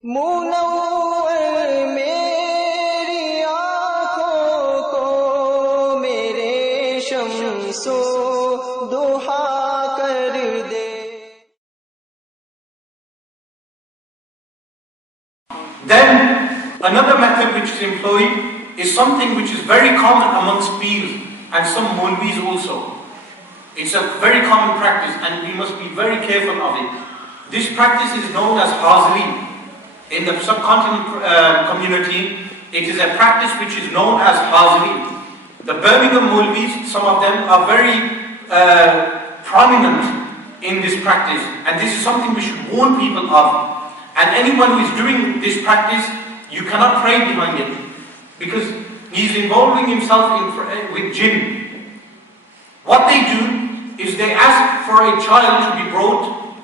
मुनव्वर मेरी आँखों को मेरे शम्सो दुहा कर दे. Then another method which is employed is something which is very common amongst peers and some Maulvis also. It's a very common practice and we must be very careful of it. This practice is known as Haaziri. In the subcontinent community, it is a practice which is known as Haaziri. The Birmingham Maulvis, some of them are very prominent in this practice, and this is something we should warn people of. And anyone who is doing this practice, you cannot pray behind it, because he is involving himself with jinn. What they do is they ask for a child to be brought,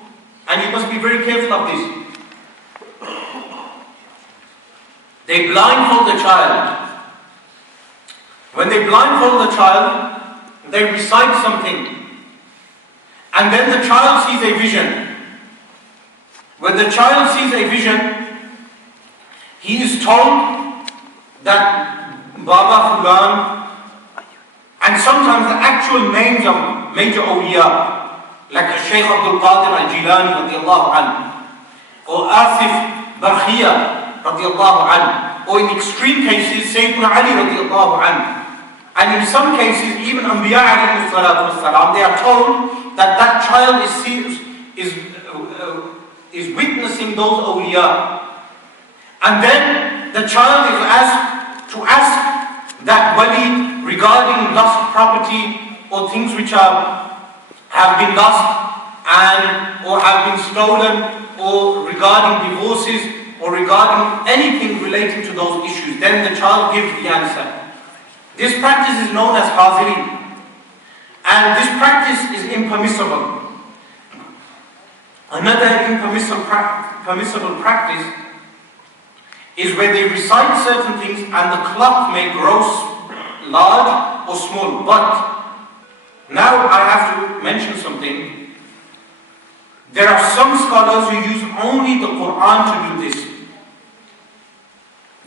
and you must be very careful of this. They blindfold the child. When they blindfold the child, they recite something. And then the child sees a vision. When the child sees a vision, he is told that Baba Fulan, and sometimes the actual names of major awliya, like Shaykh Abdul Qadir al-Jilani radiallahu anhu, or Asif Barkhia radiallahu anhu, or in extreme cases Sayyidina Ali radiallahu anhu. And in some cases even Anbiya alayhi salatu wassalam, they are told that that child is witnessing those awliya. And then the child is asked to ask that wali regarding lost property or things which have been lost or have been stolen, or regarding divorces, or regarding anything relating to those issues. Then the child gives the answer. This practice is known as Haaziri, and this practice is impermissible. Another impermissible practice is where they recite certain things and the clock may grow large or small. But now I have to mention something. There are some scholars who use only the Quran to do this.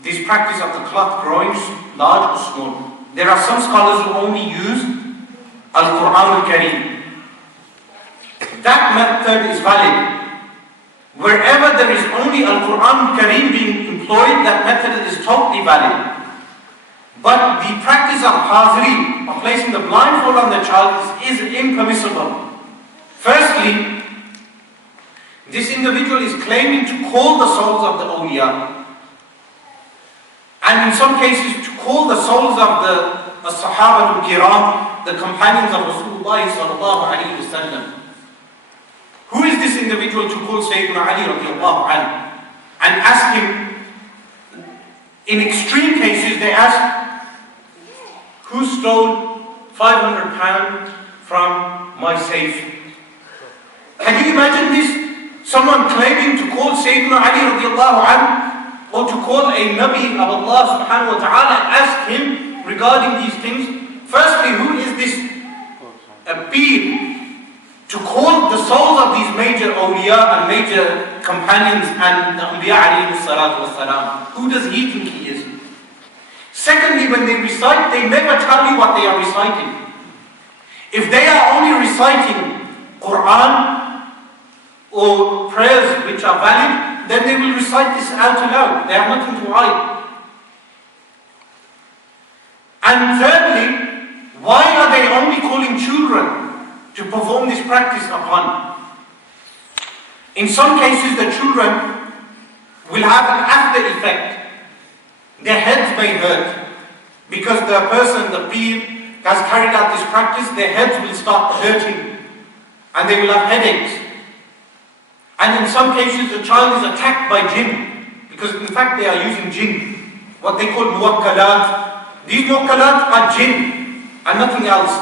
This practice of the clock growing large or small. There are some scholars who only use Al-Quran al-Kareem. That method is valid. Wherever there is only Al-Quran al-Kareem being employed, that method is totally valid. But the practice of Haaziri, of placing the blindfold on the child, is impermissible. Firstly, this individual is claiming to call the souls of the awliya, and in some cases to call the souls of the Sahaba al-Kiram, the companions of Rasulullah sallallahu alayhi wa sallam. Who is this individual to call Sayyidina Ali radiallahu anhu and ask him? In extreme cases they ask, who stole £500 from my safe? Can you imagine this? Someone claiming to call Sayyidina Ali radiallahu anhu, or to call a Nabi of Allah subhanahu wa ta'ala and ask him regarding these things. Firstly, who is this appeal to call the souls of these major awliya and major companions and the Anbiya alayhi salatu wassalam? Who does he think he is? Secondly, when they recite, they never tell you what they are reciting. If they are only reciting Quran or prayers which are valid, then they will recite this out loud. They have nothing to hide. And thirdly, why are they only calling children to perform this practice upon? In some cases, the children will have an after effect. Their heads may hurt because the person, the peer, has carried out this practice. Their heads will start hurting and they will have headaches. And in some cases the child is attacked by jinn, because in fact they are using jinn, what they call muwakkalat. These muwakkalat are jinn and nothing else.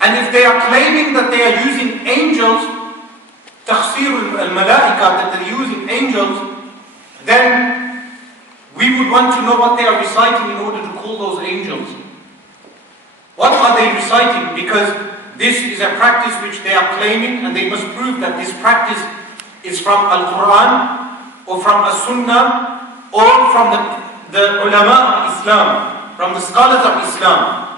And if they are claiming that they are using angels, takhsir al-malaika, that they're using angels, then we would want to know what they are reciting in order to call those angels. What are they reciting? Because this is a practice which they are claiming, and they must prove that this practice is from Al-Quran or from a sunnah, or from the ulama of Islam, from the scholars of Islam,